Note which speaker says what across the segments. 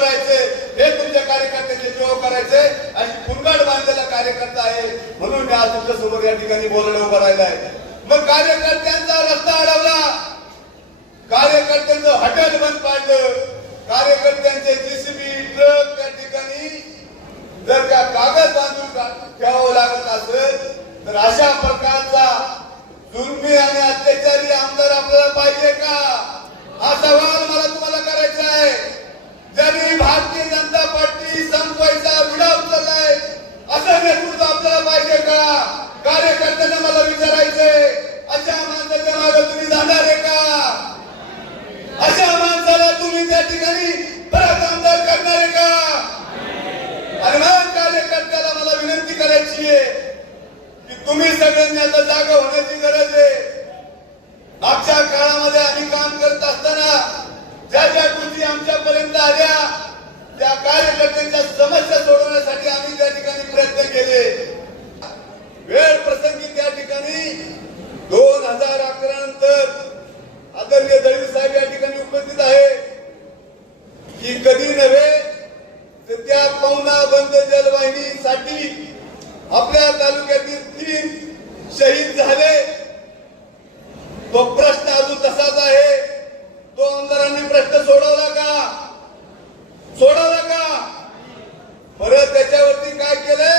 Speaker 1: करायचे हे तुमच्या कार्यकर्त्याचे जीव करायचे आणि कुंगाड बांधलेला कार्यकर्ता आहे. म्हणून मी आज तुमच्यासमोर या ठिकाणी बोलायला उभं राहिलाय. मग कार्यकर्त्यांचा रस्ता अडवला कार्यकर्त्यांचं हॉटेल बंद पाडलं. कार्यकर्त्यांचे जेसीबी ट्रक त्या ठिकाणी जर त्या कागद बांधून ठेवावं लागत असेल तर अशा प्रकारचा दुर्मी आणि अत्याचारी आमदार आपल्याला पाहिजे का? हा सवाल मला तुम्हाला करायचा आहे ज्यांनी भारतीय जनता पार्टी संपवायचा विडा उचललाय असं नेतृत्व आपल्याला पाहिजे का कार्यकर्त्यांना मला विचारायचंय अशा माणसाच्या मागे तुम्ही जाणार आहे का अशा माणसाला तुम्ही त्या ठिकाणी परत आमदार करणार आहे का आणि मग कार्यकर्त्याला मला विनंती करायची आहे की तुम्ही सगळ्यांनी आता जागा होण्याची गरज आहे मागच्या काळामध्ये आम्ही काम करत असताना ज्या ज्या गोष्टी आमच्यापर्यंत आल्या त्या कार्यकर्त्यांच्या समस्या सोडवण्यासाठी आम्ही त्या ठिकाणी प्रयत्न केले वेळ प्रसंगी त्या ठिकाणी दोन हजार अकरा नंतर आदरणीय दळवी साहेब या ठिकाणी उपस्थित आहे की कधी नव्हे तर त्या पवना बंद जलवाहिनीसाठी आपल्या तालुक्यातील तीन शहीद झाले. तो प्रश्न अजून तसाच आहे. तो आमदारांनी प्रश्न सोडवला का? सोडवला का? परत त्याच्यावरती काय केलं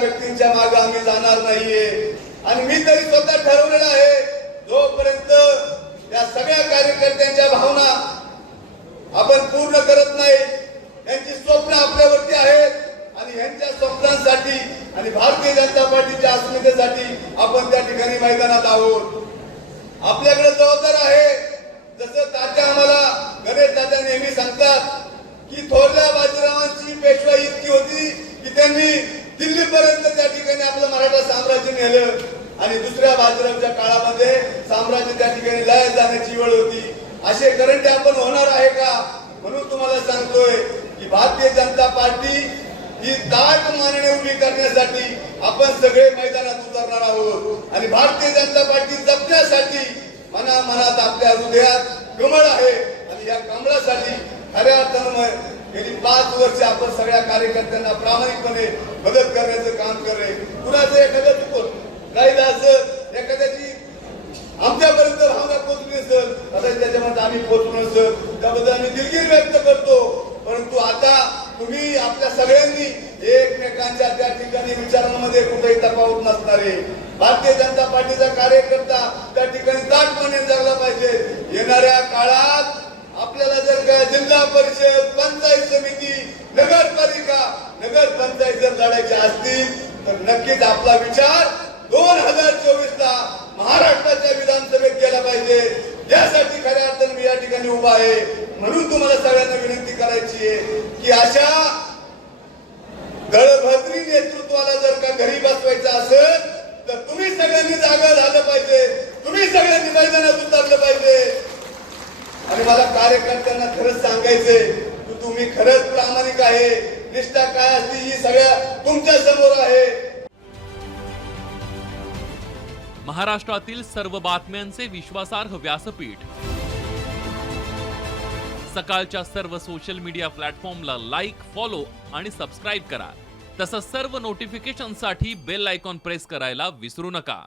Speaker 1: व्यक्तींच्या मागे आम्ही जाणार नाहीये. आणि मी तरी स्वतः ठरवलेलं आहे जोपर्यंत या सगळ्या कार्यकर्त्यांच्या भावना आपण पूर्ण करत नाही यांची स्वप्न आपल्यावरती आहेत आणि यांच्या स्वप्नांसाठी आणि भारतीय जनता पार्टीच्या अस्मितेसाठी आपण त्या ठिकाणी मैदानात आहोत. आपल्याकडे जबाबदार आहे जसं तात्या आम्हाला गणेश तात्या नेहमी सांगतात की थोरल्या बाजीरावांची पेशवाई इतकी होती की त्यांनी दिल्लीपर्यंत आपलं मराठा साम्राज्य नेलं आणि दुसऱ्या बाजीरावच्या काळामध्ये साम्राज्य त्या ठिकाणी लय जाण्याची वेळ होती. असे करंटे आपण होणार आहे का? म्हणून तुम्हाला सांगतोय की भारतीय जनता पार्टी ही ताट मानणे उभी करण्यासाठी आपण सगळे मैदानात उतरणार आहोत. आणि भारतीय जनता पार्टी जपण्यासाठी मना मनात आपल्या हृदयात कमळ आहे. आणि या कमळासाठी खऱ्या अर्थानं गेली पाच वर्ष आपण सगळ्या कार्यकर्त्यांना प्रामाणिकपणे मदत करण्याचं काम करणे. कुणाचं एखादं चुकून काही असं एखाद्याची आमच्यापर्यंत भावना पोहोचली असेल आता त्याच्यामध्ये आम्ही पोहोचलो नसेल त्याबद्दल आम्ही दिलगिरी व्यक्त करतो. परंतु आता तुम्ही आपल्या सगळ्यांनी एकमेकांच्या त्या ठिकाणी विचारांमध्ये कुठेही तफावत नसणारे भारतीय जनता पार्टीचा कार्यकर्ता त्या ठिकाणी ताटपणे जगला पाहिजे. येणाऱ्या काळात आपल्याला जर का जिल्हा परिषद पंचायत समिती नगरपालिका नगर पंचायत जर लढायचे असतील तर नक्कीच आपला विचार दोन हजार चोवीस ला महाराष्ट्राच्या विधानसभेत गेला पाहिजे. यासाठी खऱ्या अर्थाने मी या ठिकाणी उभा आहे. म्हणून तुम्हाला सगळ्यांना विनंती करायची आहे की अशा दळभद्री नेतृत्वाला जर का घरी बसवायचं असेल तर तुम्ही सगळ्यांनी जागा झालं पाहिजे. तुम्ही सगळ्यांनी मैदानात उतरलं पाहिजे. मला कार्यकर्त्यांना खरंच सांगायचंय की तुम्ही खरंच प्रामाणिक आहे. निष्ठा काय असते ही सगळ्या तुमच्यासमोर आहे.
Speaker 2: महाराष्ट्रातील सर्व बातम्यांचे विश्वासार्ह व्यासपीठ. सकाळच्या सर्व सोशल मीडिया प्लॅटफॉर्मला लाईक फॉलो आणि सबस्क्राईब करा. तसंच सर्व नोटिफिकेशनसाठी बेल आयकॉन प्रेस करायला विसरू नका.